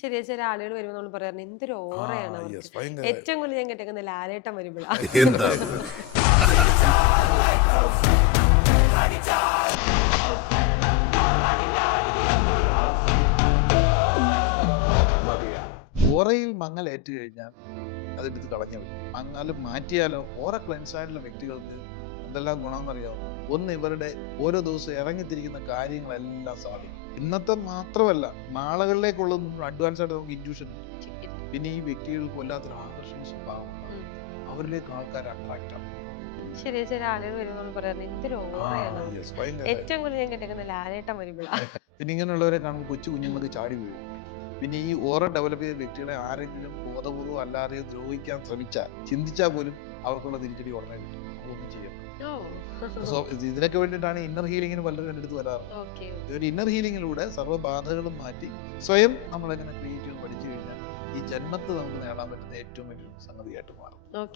ശരിയാ, ചില ആളുകൾ വരുമ്പോൾ നമ്മൾ പറയാറുണ്ട് എന്തൊരു ഓറയാണ് അവർക്ക്. യെസ്, ഭയങ്കര. ഏറ്റവും കൂടുതൽ ഞാൻ കേട്ടേക്കുന്ന ലാലേട്ടൻ വരുമ്പോഴാണ്. എന്താ ഓറയിൽ മങ്ങലേറ്റ് കഴിഞ്ഞാൽ അതെടുത്ത് കളഞ്ഞാൽ മതി. മങ്ങാലും മാറ്റിയാലോ ഓറ ക്ലെൻസ് ആയിട്ടുള്ള വ്യക്തികൾക്ക് എന്തെല്ലാം ഗുണമെന്നറിയാമോ? ഒന്ന്, ഇവരുടെ ഓരോ ദിവസവും ഇറങ്ങിത്തിരിക്കുന്ന കാര്യങ്ങളെല്ലാം സാധിക്കും. ഇന്നത്തെ മാത്രമല്ല, നാളുകളിലേക്കുള്ള അഡ്വാൻസ് ആയിട്ട് നമുക്ക് ഇൻറ്റ്യൂഷൻ. പിന്നെ ഈ വ്യക്തികൾക്ക് വല്ലാത്തൊരു ആകർഷണ സ്വഭാവം ഉണ്ടാവും. അവരിലേക്ക് ആൾക്കാർ അട്രാക്റ്റ് ആവും. ശരിയാ, ചില ആളുകൾ വരുമ്പോൾ നമ്മൾ പറയാറുണ്ട് എന്തൊരു ഓറയാണ് അവർക്ക്. യെസ്, ഭയങ്കര. ഏറ്റവും കൂടുതൽ ഞാൻ കേട്ടേക്കുന്ന ലാലേട്ടൻ വരുമ്പോഴാണ്. പിന്നെ ഇങ്ങനെയുള്ളവരെ കാണുമ്പോൾ കൊച്ചു കുഞ്ഞുങ്ങൾക്ക് ചാടി വീഴും. പിന്നെ ഈ ഓറ ഡെവലപ്പ് ചെയ്ത വ്യക്തികളെ ആരെങ്കിലും ബോധപൂർവ്വം അല്ലാതെ ദ്രോഹിക്കാൻ ശ്രമിച്ചാൽ, ചിന്തിച്ചാൽ പോലും അവർക്കുള്ള തിരിച്ചടി ഉടനെ കിട്ടും. അതൊന്നും ചെയ്യണം. ഓ, സോ ഇതിനൊക്കെ വേണ്ടിയിട്ടാണ് ഇന്നർ ഹീലിങ്ങിന് പലരും എൻ്റെ അടുത്ത് വരാറ്. ഓക്കെ. ഒരു ഇന്നർ ഹീലിങ്ങിലൂടെ സർവ്വബാധകളും മാറ്റി സ്വയം നമ്മളെങ്ങനെ ക്രിയേറ്റ് ചെയ്ത് പഠിച്ചു കഴിഞ്ഞാൽ ഈ ജന്മത്ത് നമുക്ക് നേടാൻ പറ്റുന്ന ഏറ്റവും വലിയൊരു സംഗതിയായിട്ട് മാറും. ഓക്കെ.